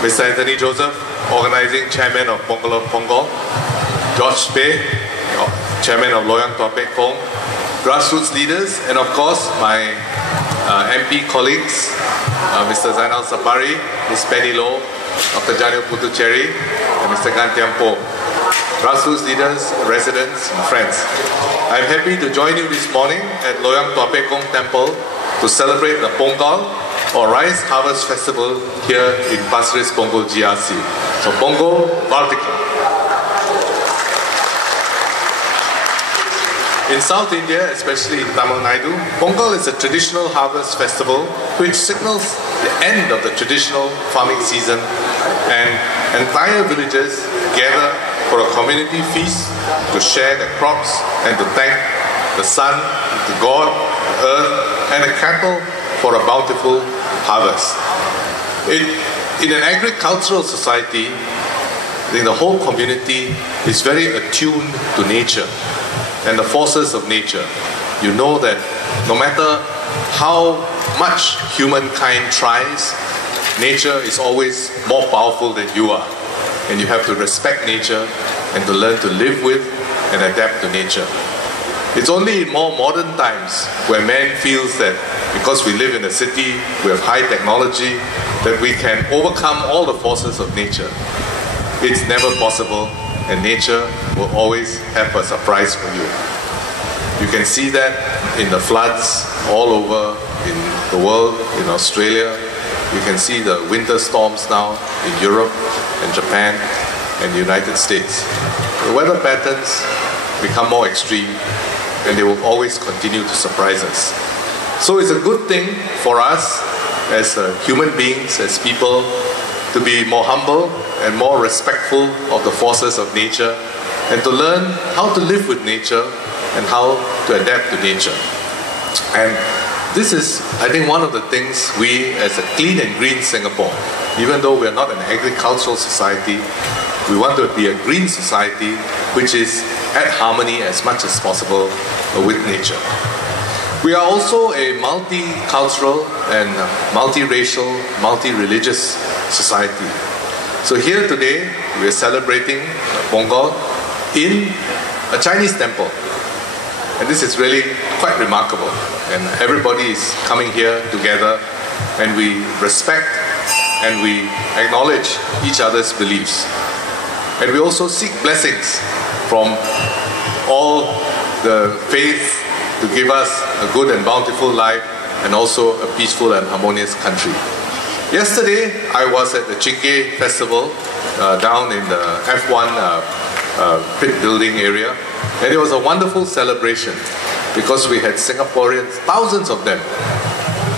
Mr. Anthony Joseph, Organizing Chairman of Pongalo Pongal, George Pei, Chairman of Loyang Tua Pek, grassroots leaders, and of course my MP colleagues, Mr. Zainal Sapari, Ms. Penny Low, Dr. Janil Putucherry, and Mr. Gan Tiam Po. Grassroots leaders, residents, and friends. I'm happy to join you this morning at Loyang Tua Pek Temple to celebrate the Pongal, or Rice Harvest Festival, here in Ris-Punggol GRC. So Pongal Vertical. In South India, especially in Tamil Nadu, Pongal is a traditional harvest festival which signals the end of the traditional farming season, and entire villages gather for a community feast to share their crops and to thank the sun, the God, the earth, and the cattle for a bountiful harvest. In an agricultural society, the whole community is very attuned to nature and the forces of nature. You know that no matter how much humankind tries, nature is always more powerful than you are. And you have to respect nature and to learn to live with and adapt to nature. It's only in more modern times where man feels that because we live in a city, we have high technology, that we can overcome all the forces of nature. It's never possible, and nature will always have a surprise for you. You can see that in the floods all over in the world, in Australia. You can see the winter storms now in Europe and Japan and the United States. The weather patterns become more extreme, and they will always continue to surprise us. So it's a good thing for us as human beings, as people, to be more humble and more respectful of the forces of nature, and to learn how to live with nature and how to adapt to nature. And this is, I think, one of the things we, as a clean and green Singapore, even though we are not an agricultural society, we want to be a green society which is at harmony as much as possible with nature. We are also a multicultural and multiracial, multi-religious society. So here today, we are celebrating Pongal in a Chinese temple. And this is really quite remarkable. And everybody is coming here together, and we respect and we acknowledge each other's beliefs. And we also seek blessings from all the faiths to give us a good and bountiful life, and also a peaceful and harmonious country. Yesterday, I was at the Chingay Festival down in the F1 pit building area, and it was a wonderful celebration because we had Singaporeans, thousands of them,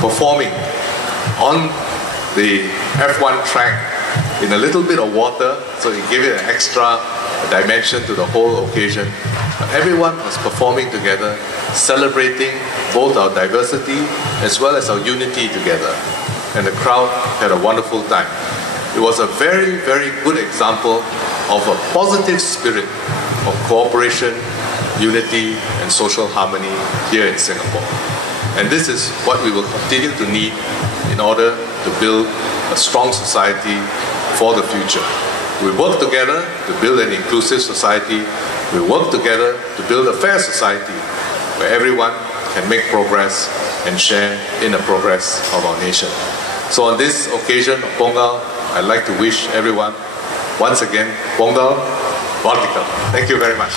performing on the F1 track in a little bit of water, so it gave it an extra dimension to the whole occasion. But everyone was performing together, celebrating both our diversity as well as our unity together. And the crowd had a wonderful time. It was a very, very good example of a positive spirit of cooperation, unity, and social harmony here in Singapore. And this is what we will continue to need in order to build a strong society for the future. We work together to build an inclusive society. We work together to build a fair society where everyone can make progress and share in the progress of our nation. So on this occasion of Pongal, I'd like to wish everyone, once again, Pongal Vertical. Thank you very much.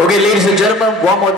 Okay, ladies and gentlemen, one more